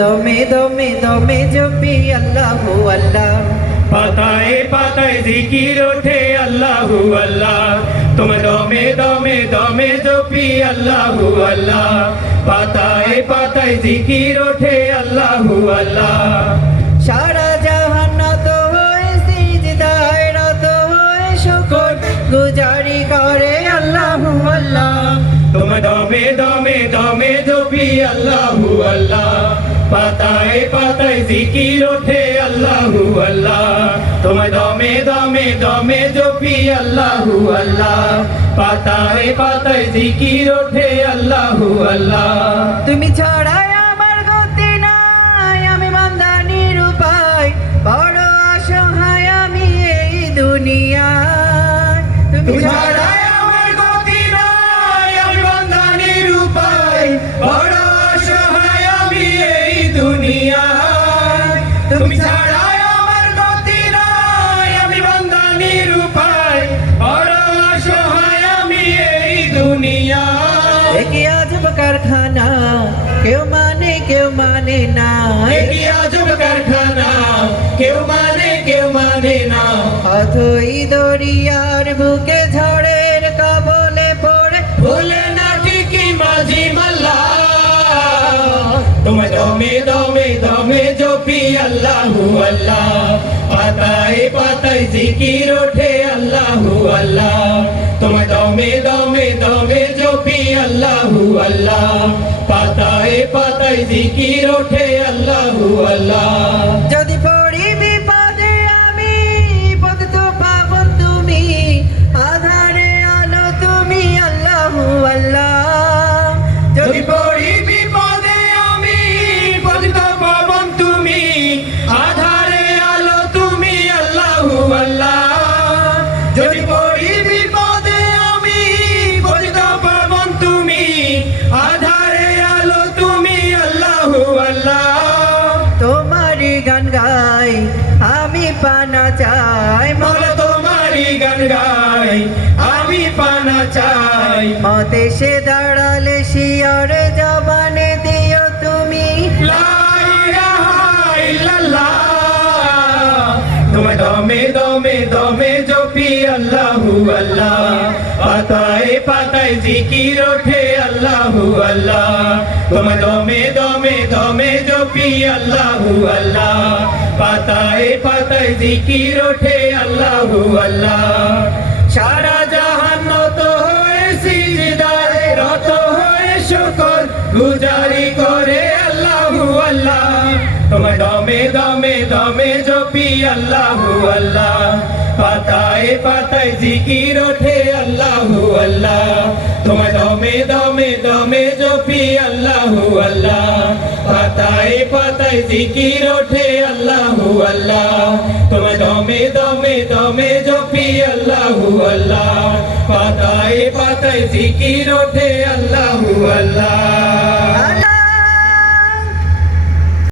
দমে দমে দমে জপি আল্লাহু আল্লাহ, পাতায় পাতায় জিকির ওঠে আল্লাহু আল্লাহ। তুমি দমে দমে দমে জপি আল্লাহু আল্লাহ, পাতায় পাতায় জিকির ওঠে আল্লাহু আল্লাহ। সারা জাহান নত হয়ে সিজদায় রত হয়ে শুকর গুজারি করে আল্লাহু আল্লাহ। তুমি দমে দমে দমে জপি আল্লাহু আল্লাহ, পাতায় পাতায় জিকির ওঠে আল্লাহু আল্লাহ। তুমি দমে দমে দমে জপি আল্লাহু আল্লাহ, পাতায় পাতায় জিকির ওঠে আল্লাহু আল্লাহ। তুমি ছাড়াই আমার গতি নাই, আমি বান্দা নিরুপায়, বড় অসহায় আমি এই দুনিয়ায়। তুমি ছাড়াই আমার গতি নাই, আমি বান্দা নিরুপায়, বড় অসহায় আমি এই দুনিয়ায়। তুমি ছাড়াই আমার গতি নাই, আমি বান্দা নিরুপায়, বড় অসহায় আমি এই দুনিয়ায়। কি আজব কারখানা, কেউ মানে না, কি আজব কারখানা, কেউ মানে না। অথই দরিয়ার বুকে ঝড়ের কবলে পড়ে ভুলে না ঠিকই মাঝি মাল্লা। তুমি দমে দমে দমে জপি আল্লাহু আল্লাহ, পাতায় পাতায় জিকির ওঠে আল্লাহু আল্লাহ। তুমি দমে দমে দমে জপি আল্লাহু আল্লাহ, পাতায় পাতায় জিকির ওঠে আল্লাহু আল্লাহ। যদি পড়ি বিপদে আমি, পদ তো পাবন তুমি, আধারে আলো তুমি আল্লাহু আল্লাহ। যদি পড়ি বিপদে আমি, পতিত পাবন তুমি, আধারে আলো তুমি আল্লাহু আল্লাহ। যদি পড়ি বিপদে আমি, পতিত পাবন তুমি, আধারে আলো তুমি আল্লাহু আল্লাহ। তোমারই গান গাই আমি পানা চাই, মৌলা তোমারই গান গাই আমি পানা চাই। মতে সে দাঁড়ালে শিয়রে জবানে দিও তুমি। লা ইলাহা ইল্লাল্লাহ। তুমি দমে দমে দমে জপি আল্লাহু আল্লাহ, পাতায় পাতায় জিকির ওঠে আল্লাহু আল্লাহ। তুমি দমে দমে দমে জপি আল্লাহু আল্লাহ, পাতায় পাতায় জিকির ওঠে আল্লাহু আল্লাহ। সারা জাহান নত হয়ে সিজদায় রত হয়ে শুকর গুজারি করে আল্লাহু আল্লাহ। তুমি দমে দমে দমে জপি আল্লাহু আল্লাহ, পাতায় পাতায় জিকির ওঠে আল্লাহু আল্লাহ। তুমি দমে দমে দমে জপি আল্লাহু আল্লাহ, পাতায় পাতায় জিকির ওঠে আল্লাহু আল্লাহ। তুমি দমে দমে দমে জপি আল্লাহু আল্লাহ, পাতায় পাতায় জিকির ওঠে আল্লাহু আল্লাহ।